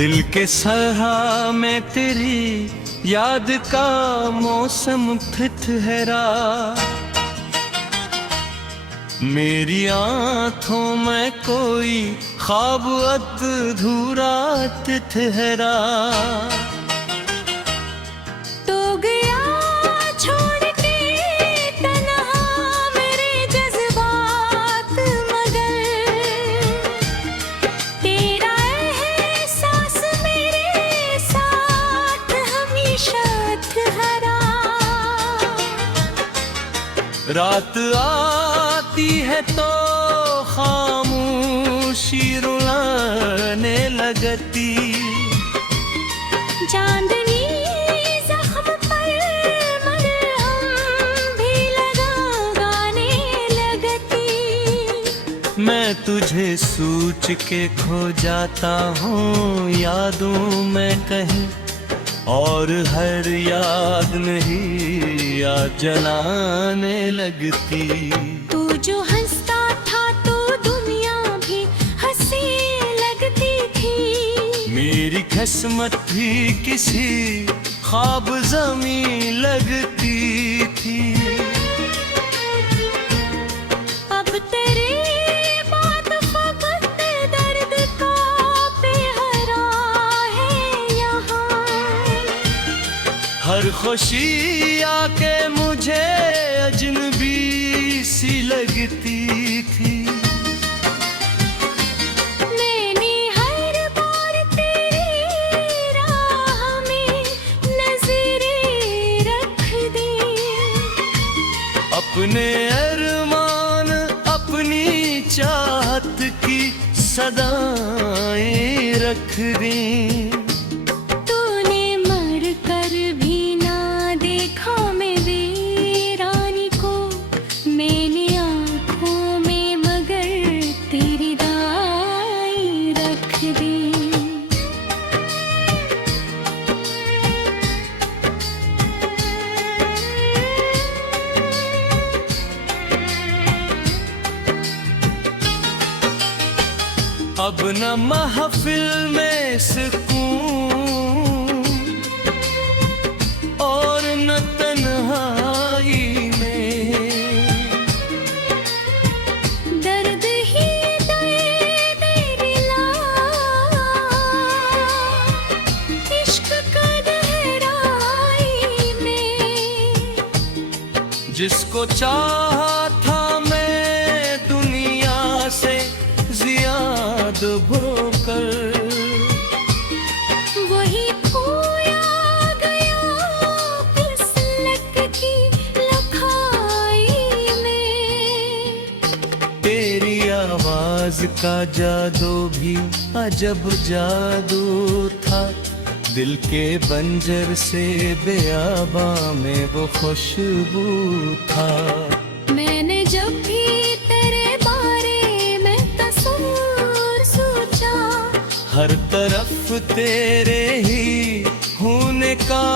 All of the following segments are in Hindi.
दिल के सहरा में तेरी याद का मौसम ठहरा, मेरी आँखों में कोई ख्वाब अधूरा ठहरा। तो गया छोड़ के तन्हा मेरे जज्बात, मगर तेरा एहसास मेरे साथ हमेशा ठहरा। रात आती है तो खामोशी रुलाने लगती, चांदनी जख्म पर मरहम भी लगाने लगती। मैं तुझे सोच के खो जाता हूँ यादों में कहीं, और हर याद नहीं याद जलाने लगती। तू जो हंसता था तो दुनिया भी हंसी लगती थी, मेरी किस्मत भी किसी ख्वाब ज़मीं लगती थी। अब तेरे बाद फकत दर्द का बेहरा है यहाँ। हर खुशी आके मुझे अजनबी सी लगती थी। मैंने हर बार तेरी राह में नजरें रख दी, अपने अरमान अपनी चाहत की सदाएं रख दी। तूने मर कर भी ना देखा मेरी रानी को, मैंने आँखों में मगर तेरी दाई रख दी। अब न महफिल में सुकून और न तन्हाई में, दर्द ही दर्द दिला, इश्क का गहराई में। जिसको चाहा था मैं दुनिया से ज़ियाद होकर, वही खोया गया फिसलत की लखाई में। तेरी आवाज का जादू भी अजब जादू था, दिल के बंजर से बेआबा में वो खुशबू था। मैंने जब भी तेरे बारे में तस्वीर सोचा, हर तरफ तेरे ही होने का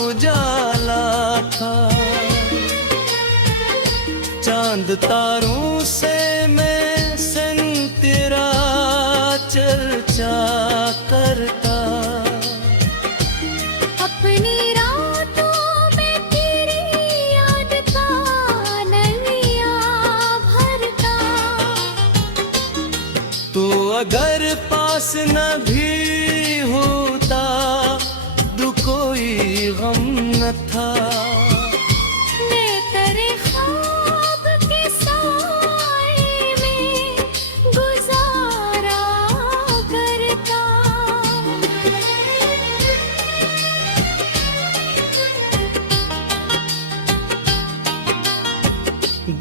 उजाला था। चांद तारों से मैं सन तेरा चर्चा करता, अपनी रातों में तेरी याद का नलिया भरता। तो अगर पास न भी होता तो कोई गम न था। मैं तेरे ख्वाब के साए में गुजारा करता।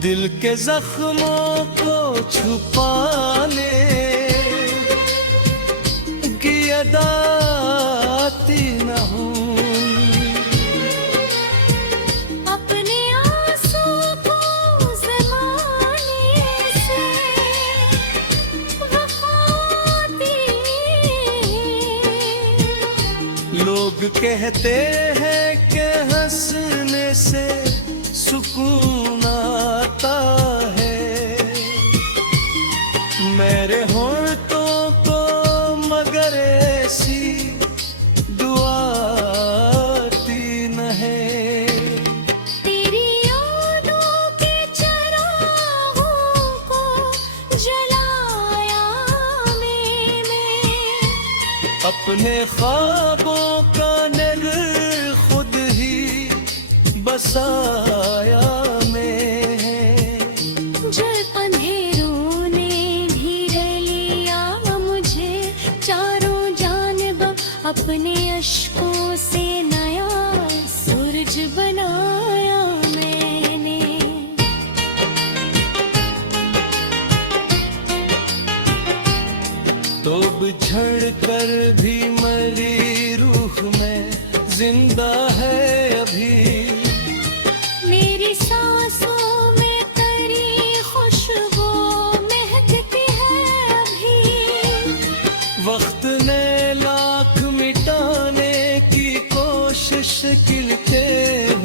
दिल के जख्मों को छुपाने की अदा आती न हूँ, अपने आंसू को ज़माने से वफाती। लोग कहते हैं कि हंसने से सुकून आता है, मेरे होठों को मगर ऐसी अपने ख्वाबों का निर खुद ही बसाया में है। जब अंधेरों ने घेर लिया मुझे चारों जानब अपने अश्कों से नया सूरज बनाया मैंने। तो बिछड़ कर भी मरी रूह में जिंदा है अभी। मेरी सांसों में तेरी खुशबू महकती है अभी। वक्त ने लाख मिटाने की कोशिश करते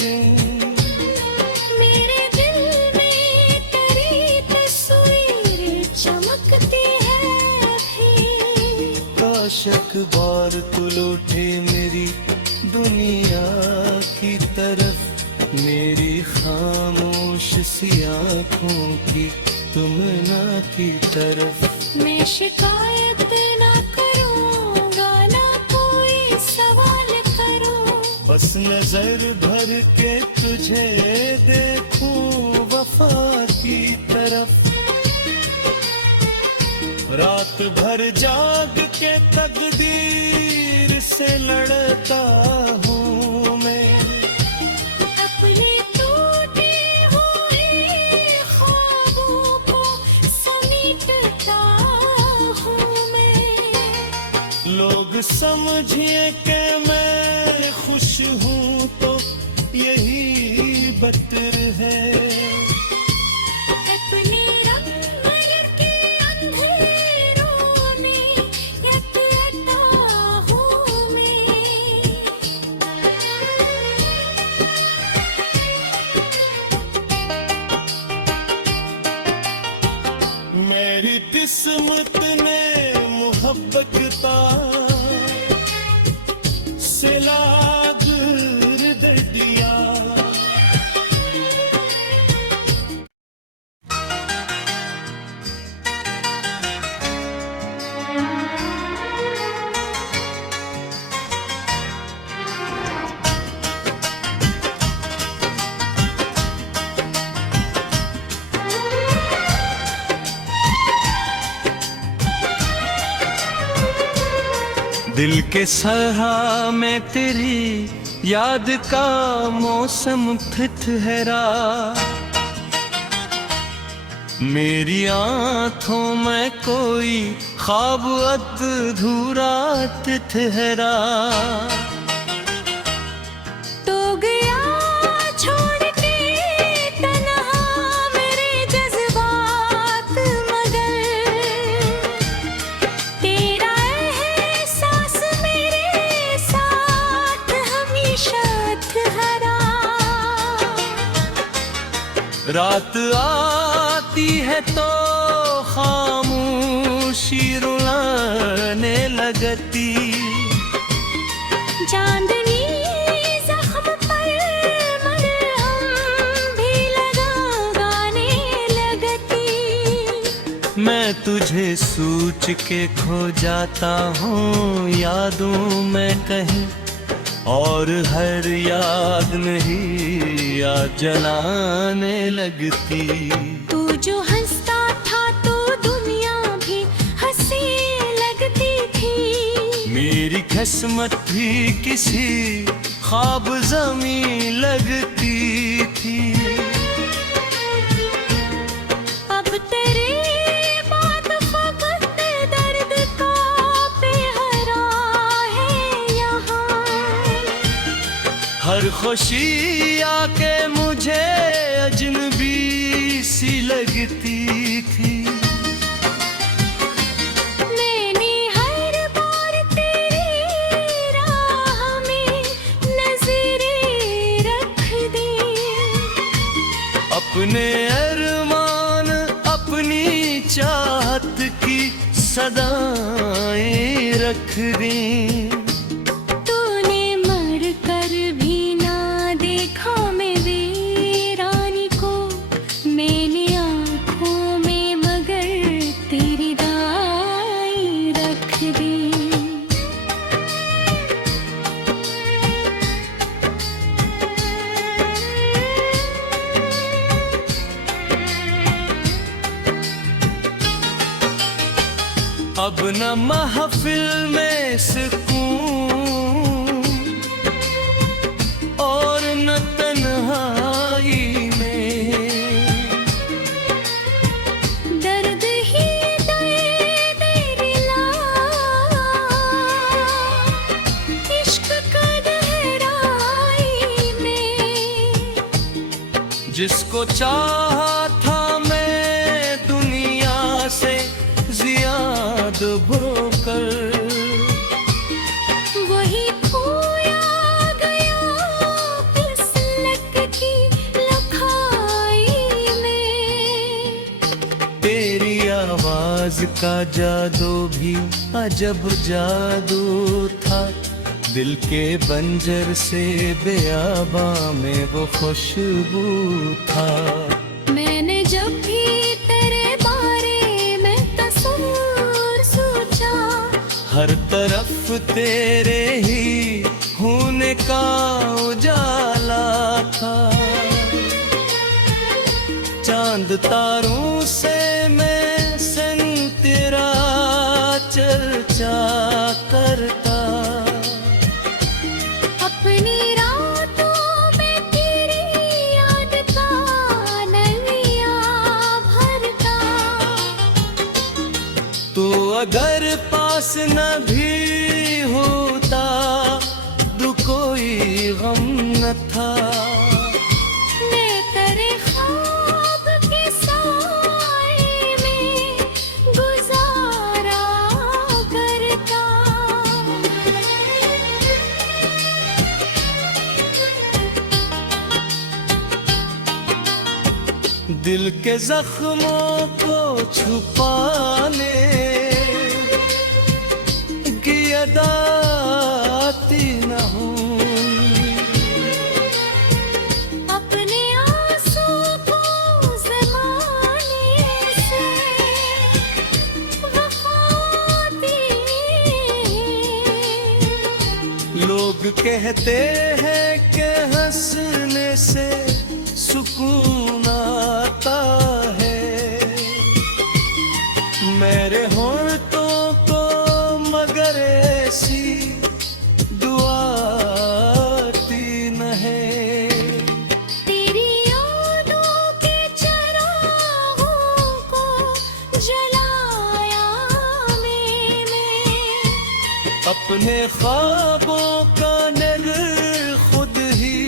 हैं। मेरे दिल में तेरी तस्वीर चमकती है अभी। काश अखबार तू लौटे मेरी दुनिया की तरफ, मेरी खामोश सी आँखों की तुमना की तरफ। मैं शिकायत ना करूँगा ना कोई सवाल करूँ। बस नजर भर के तुझे देखूं वफा की तरफ। रात भर जाग के तकदीर से लड़ता हूँ मैं। अपने टूटे हुए ख्वाबों को समेटता हूँ मैं। लोग समझिए कि मैं खुश हूँ तो यही बदतर है। अपने रंग के अंधेरों में यकता हूँ मैं। मेरी किस्मत ने मोहब्बत का सिलाग दे दिया। दिल के सहा में तेरी याद का मौसम ठहरा। मेरी आँखों में कोई ख्वाब अधूरा ठहरा। तो गया छोड़ के तन्हा मेरे जज्बात मगर। तेरा एहसास मेरे साथ हमेशा ठहरा। रात आती है तो खामोशी रुलाने लगती। चांदनी जख्म पर मरहम भी लगाने लगती। मैं तुझे सोच के खो जाता हूँ यादों में कहीं, और हर याद नहीं याद जलाने लगती। तू जो हंसता था तो दुनिया भी हंसी लगती थी। मेरी किस्मत भी किसी ख्वाब ज़मीं लगती थी। अब तेरे बाद फकत दर्द का पहरा है यहाँ। हर खुशी आके मुझे अजनबी सी लगती थी। मैंने हर बार तेरी राह में नजरें रख दी। अपने अरमान अपनी चाहत की सदाएं रख दी। तूने मर कर भी ना देखा मेरी रानी को। मैंने आँखों में मगर तेरी दाई रख दी। अब न महफिल में सुकून और न तन्हाई में, दर्द ही दर्द दिला, इश्क का गहराई में। जिसको चाहा था मैं दुनिया से जियाद होकर, वही खोया गया फिसलत की लखाई में। तेरी आवाज का जादू भी अजब जादू था, दिल के बंजर से बेआबा में वो खुशबू था। मैंने जब भी तेरे बारे में तस्वीर सोचा, हर तरफ तेरे ही होने का उजाला था। चांद तारों से मैं संग तेरा चर्चा करता, अपनी रातों में तेरी याद का नलिया भरता। तो अगर पास न भी होता तो कोई गम न था। मैं तेरे ख्वाब के साए में गुजारा करता। दिल के जख्मों को छुपाने की अदा आती न होंगी, अपने आंसू को ज़माने से वफाती है। लोग कहते हैं कि हंसने से सुकून आता है, मेरे होंठों को मगर ऐसी दुआ आती न है। तेरी यादों के चिरागों को जलाया मैंने, अपने ख्वाबों का नग खुद ही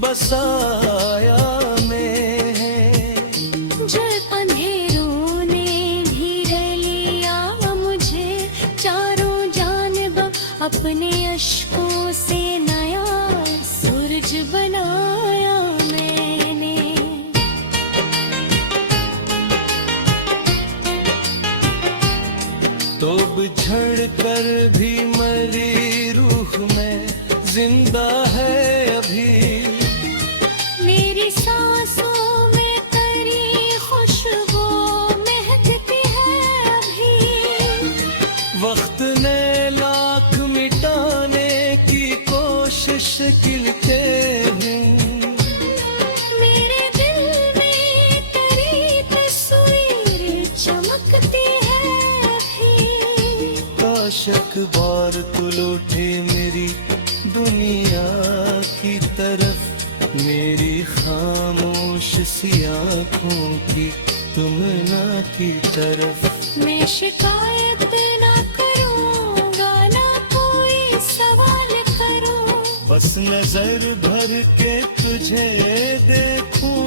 बसाया में है। जब अंधेरों ने घेर लिया मुझे चारों जानिब, अपने अश्कों से नया सूरज बनाया मैंने। तो बिछड़ कर भी मरी रूह में जिंदा है अभी, मेरी सांसों में तेरी खुशबू महकती है अभी। वक्त ने लाख मिटाने की कोशिश की हैं, मेरे दिल में तेरी तस्वीर चमकती है अभी। काशक बार तू लौटे मेरी दुनिया की तरफ, मेरी खामोश सी आँखों की तुमना की तरफ। मैं शिकायत ना करूँगा, ना कोई सवाल करूँ, बस नजर भर के तुझे देखूं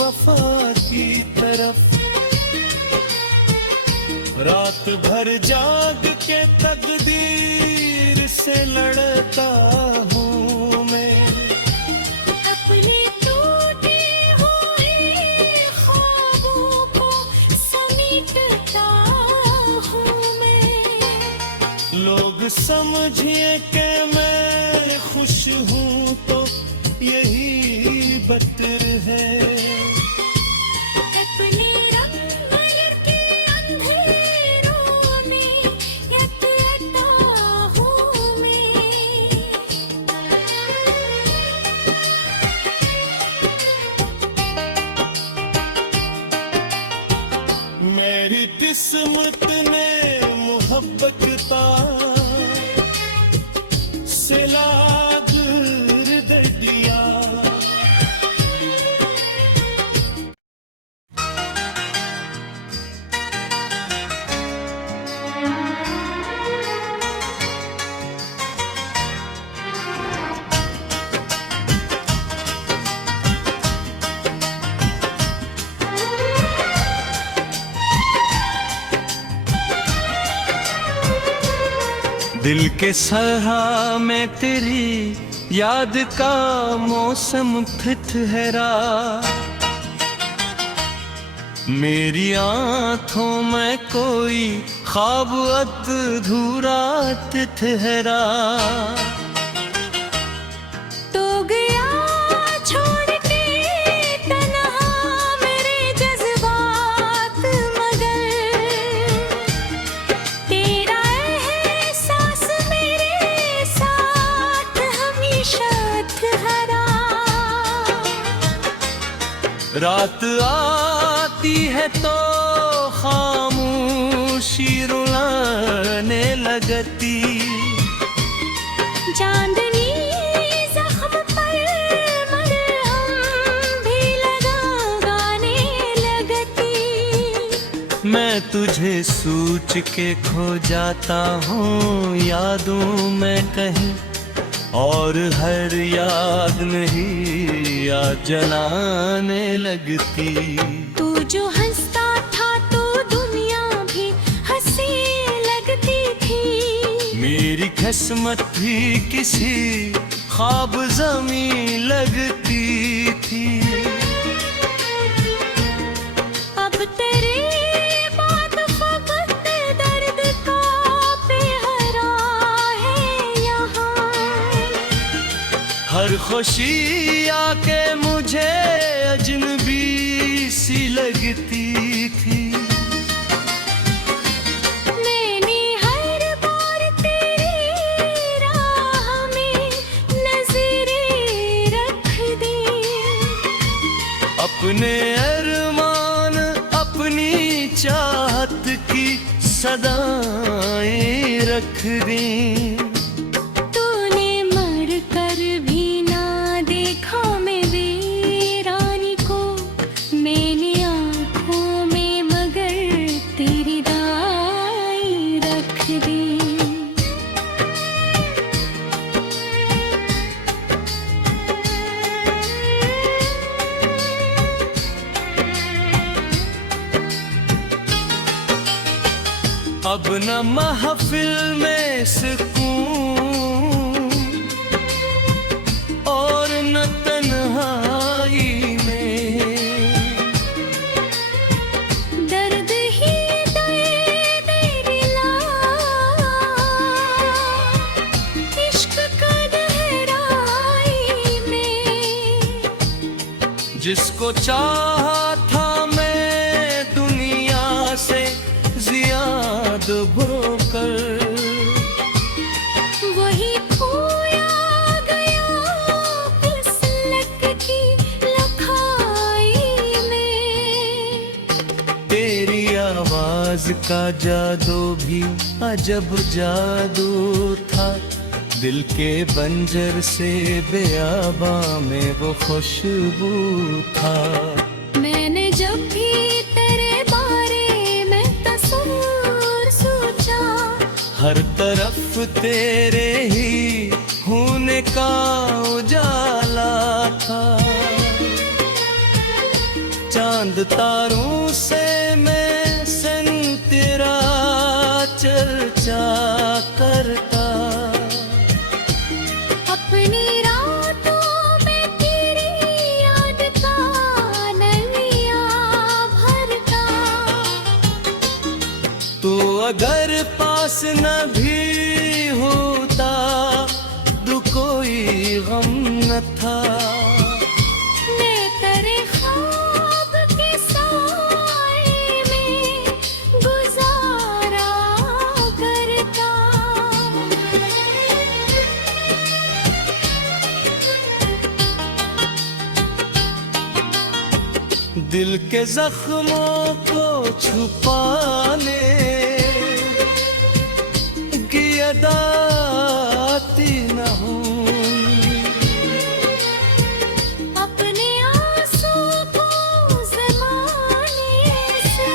वफा की तरफ। रात भर जाग के तकदीर से लड़ता हूँ मैं, अपने टूटे हुए ख्वाबों को समेटता हूँ मैं। लोग समझिए कि मैं खुश हूँ तो यही बदतर है। अपने रंग के अंधेरों में यतता हूँ मैं। मेरी किस्मत ने मोहब्बत सिला दे दिया। दिल के सहा में तेरी याद का मौसम ठहरा, मेरी आँखों में कोई ख्वाब अधूरा ठहरा। तो गया छोड़ के तन्हा मेरे जज्बात, मगर तेरा एहसास मेरे साथ हमेशा ठहरा। रात आती है तो खामोशी रुलाने लगती, चांदनी जख्म पर मरहम भी लगाने लगती। मैं तुझे सोच के खो जाता हूँ यादों में कहीं, और हर याद नहीं याद जलाने लगती। तू जो हंसता था तो दुनिया भी हंसी लगती थी, मेरी किस्मत भी किसी ख्वाब ज़मीं लगती थी। अब तेरे बाद फकत दर्द का पेहरा है यहाँ। हर खुशी आके मुझे अजनबी सी लगती थी। मैंने हर बार तेरी राह में नजरें रख दी, अपने अरमान अपनी चाहत की सदाएं रख दी। तूने मर कर भी ना देखा मैं वीरानी को, मैंने आँखों में मगर तेरी दाई रख दी। अब न महफिल में सुकून और न तन्हाई में, दर्द ही दर्द दिला, इश्क का गहराई में। जिसको चाहा था मैं दुनिया से जियाद भोकर, वही खोया गया फिसलत की लखाई में। तेरी आवाज का जादू भी अजब जादू था, दिल के बंजर से बेआबा में वो खुशबू था। मैंने जब भी तेरे बारे में तस्वीर सोचा, हर तरफ तेरे ही होने का उजाला था। चांद तारों से मैं सन तेरा चर्चा करता, अपनी रातों में तेरी याद का नलिया भरता। तो अगर पास न भी होता तो कोई गम न था। मैं तेरे ख्वाब के साए में गुजारा करता। दिल के जख्मों को छुपाने अदा आती न हूँ। अपने आंसू को ज़माने से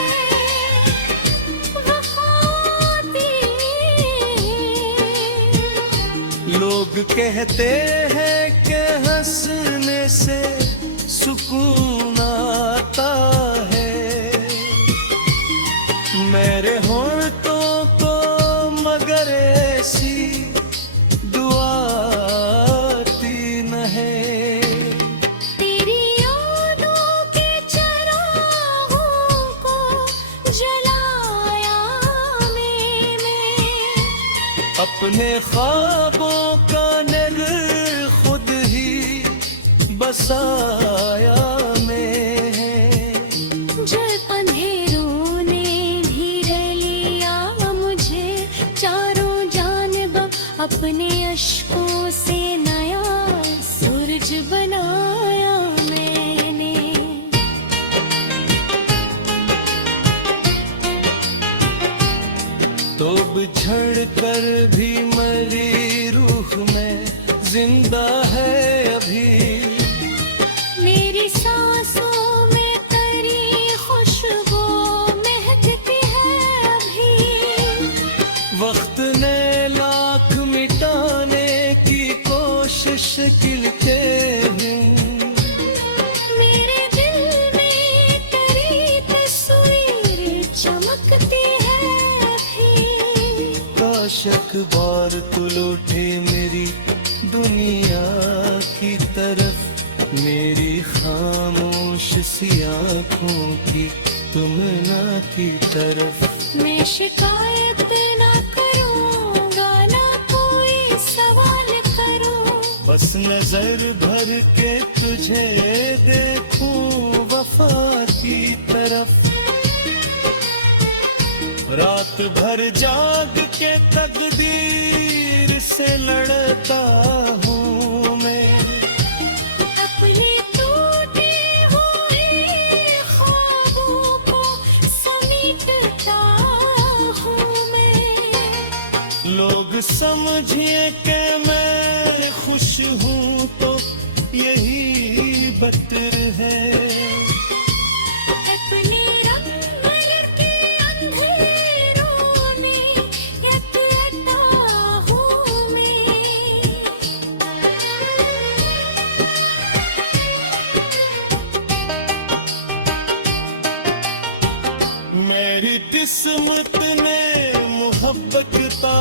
वफ़ाती लोग कहते हैं कि हंसने से सुकून आता है, मेरे होंठों को मगर ऐसी दुआ आती न है। तेरी यादों के चरागों को जलाया मैंने, अपने ख्वाबों का नर खुद ही बसाया मैं है। जब अंधेरों ने घेर लिया मुझे चारों जानिब, अपने अश्कों से नया सूरज बनाया मैंने। तो बिछड़ कर भी मरी रूह में जिंदा है अभी, मेरी सांसों में तेरी खुशबू महकती है अभी। वक्त ने लाख मिटाने की कोशिश की तेरी, मेरे दिल में तेरी तस्वीर चमकती है अभी। काश अखबार तू लौटे मेरी दुनिया की तरफ, मेरी खामोश सी आँखों की तुमना की तरफ। मैं शिकायत ना करूँगा, ना कोई सवाल करूँ, बस नजर भर के तुझे देखूं वफा की तरफ। रात भर जाग के तकदीर से लड़ता हूँ मैं, अपने टूटे हुए ख्वाबों को समेटता हूँ मैं। लोग समझिए कि मैं खुश हूँ तो यही बदतर है। अपने रंग के अंधेरों में यतता हूँ मैं। मेरी किस्मत ने मोहब्बत का